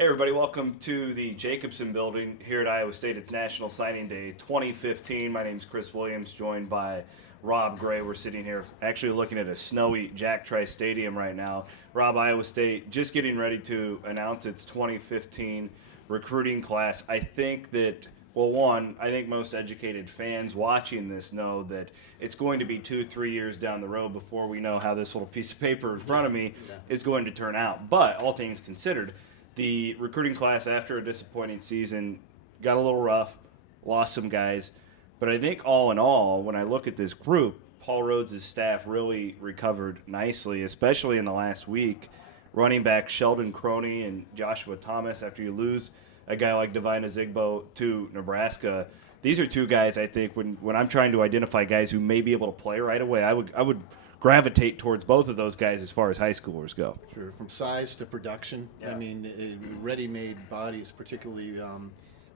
Hey everybody, welcome to the Jacobson Building here at Iowa State. It's National Signing Day 2015. My name's Chris Williams, joined by Rob Gray. We're sitting here actually looking at a snowy Jack Trice Stadium right now. Rob, Iowa State just getting ready to announce its 2015 recruiting class. I think that, well, one, I think most educated fans watching this know that it's going to be 2-3 years down the road before we know how this little piece of paper in front of me is going to turn out. But all things considered, the recruiting class after a disappointing season got a little rough, lost some guys. But I think all in all, when I look at this group, Paul Rhoads' staff really recovered nicely, especially in the last week. Running back Sheldon Croney and Joshua Thomas, after you lose a guy like Divine Azigbo to Nebraska, these are two guys I think when I'm trying to identify guys who may be able to play right away, I would gravitate towards both of those guys as far as high schoolers go. Sure, from size to production. Yeah. I mean, ready-made bodies, particularly when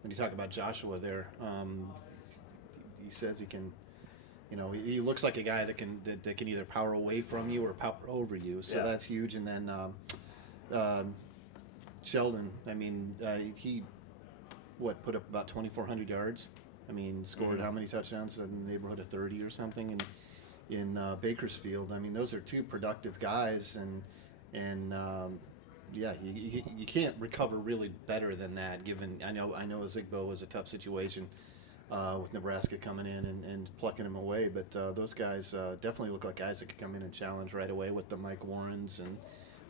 you talk about Joshua there. He says he can, he looks like a guy that can either power away from you or power over you. So that's huge. And then Sheldon, I mean, he put up about 2,400 yards. I mean, scored how many touchdowns? In the neighborhood of 30 or something. And in Bakersfield. I mean, those are two productive guys, and you can't recover really better than that. Given I know Azigbo was a tough situation with Nebraska coming in and plucking him away, but those guys definitely look like guys that could come in and challenge right away with the Mike Warrens and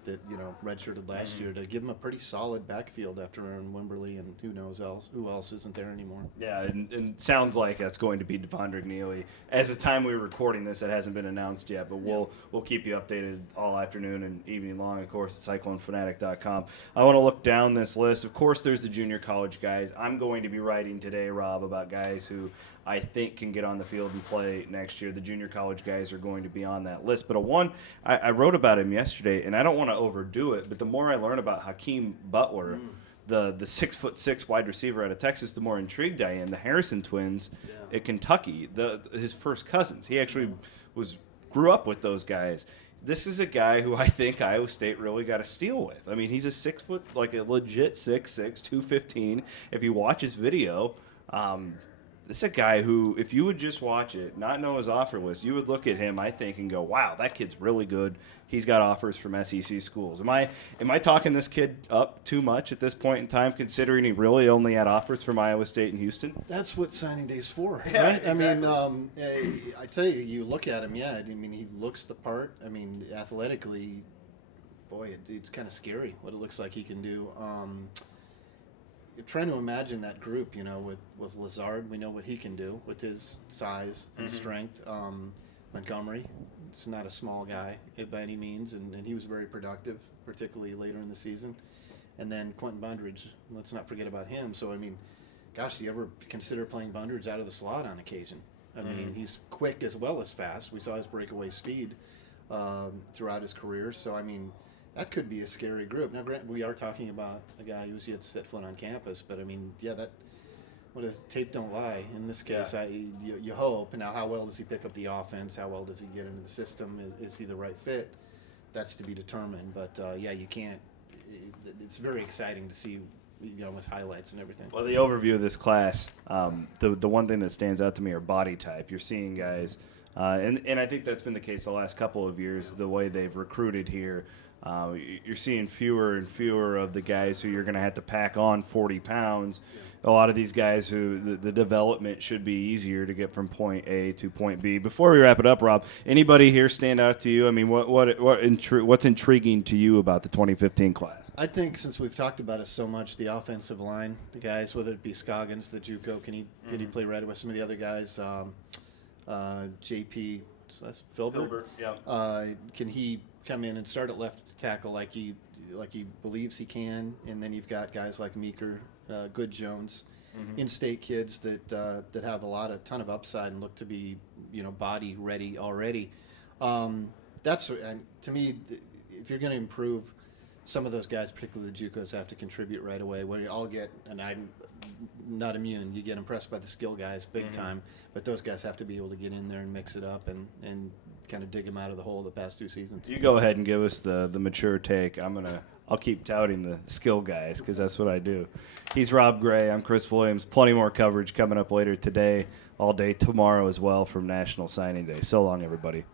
that redshirted last year to give him a pretty solid backfield after Aaron Wimberly and who else isn't there anymore. Yeah, and sounds like that's going to be Devondre Neely. As the time we're recording this, it hasn't been announced yet, but we'll keep you updated all afternoon and evening long, of course, at CycloneFanatic.com. I want to look down this list. Of course, there's the junior college guys. I'm going to be writing today, Rob, about guys who I think can get on the field and play next year. The junior college guys are going to be on that list. But I wrote about him yesterday, and I don't want to overdo it, but the more I learn about Hakeem Butler, the 6'6" wide receiver out of Texas, the more intrigued I am. The Harrison twins at Kentucky, his first cousins. He actually grew up with those guys. This is a guy who I think Iowa State really got a steal with. I mean, he's a 6 foot, like a legit 6'6", 215. If you watch his video, this is a guy who, if you would just watch it, not know his offer list, you would look at him, I think, and go, wow, that kid's really good. He's got offers from SEC schools. Am I talking this kid up too much at this point in time, considering he really only had offers from Iowa State and Houston? That's what signing day's for, right? Exactly. I mean, I tell you, you look at him, I mean, he looks the part. I mean, athletically, boy, it's kind of scary what it looks like he can do. Trying to imagine that group, with Lazard, we know what he can do with his size and strength. Montgomery, it's not a small guy by any means, and he was very productive, particularly later in the season. And then Quentin Bundridge, let's not forget about him. So, I mean, gosh, do you ever consider playing Bundridge out of the slot on occasion? I mean, he's quick as well as fast. We saw his breakaway speed throughout his career. So, I mean, that could be a scary group. Now, granted, we are talking about a guy who's yet to set foot on campus, but I mean, what is tape don't lie. In this case, you hope. Now, how well does he pick up the offense? How well does he get into the system? Is he the right fit? That's to be determined. But you can't. It's very exciting to see, his highlights and everything. Well, the overview of this class, the one thing that stands out to me are body type. You're seeing guys, and I think that's been the case the last couple of years. The way they've recruited here. You're seeing fewer and fewer of the guys who you're going to have to pack on 40 pounds. A lot of these guys who the development should be easier to get from point A to point B. Before we wrap it up, Rob, anybody here stand out to you? I mean, what's intriguing to you about the 2015 class? I think since we've talked about it so much, the offensive line, the guys, whether it be Scoggins, the JUCO, can he play right with some of the other guys? JP, so that's Filbert. Can he come in and start at left tackle like he believes he can? And then you've got guys like Meeker, Good Jones, in-state kids that have ton of upside and look to be body ready already. That's to me, if you're going to improve, some of those guys, particularly the JUCOs, have to contribute right away. Where you all get, and I'm not immune, you get impressed by the skill guys big time, but those guys have to be able to get in there and mix it up and kind of dig him out of the hole the past 2 seasons. You go ahead and give us the mature take. I'll keep touting the skill guys because that's what I do. He's Rob Gray. I'm Chris Williams. Plenty more coverage coming up later today, all day tomorrow as well from National Signing Day. So long, everybody.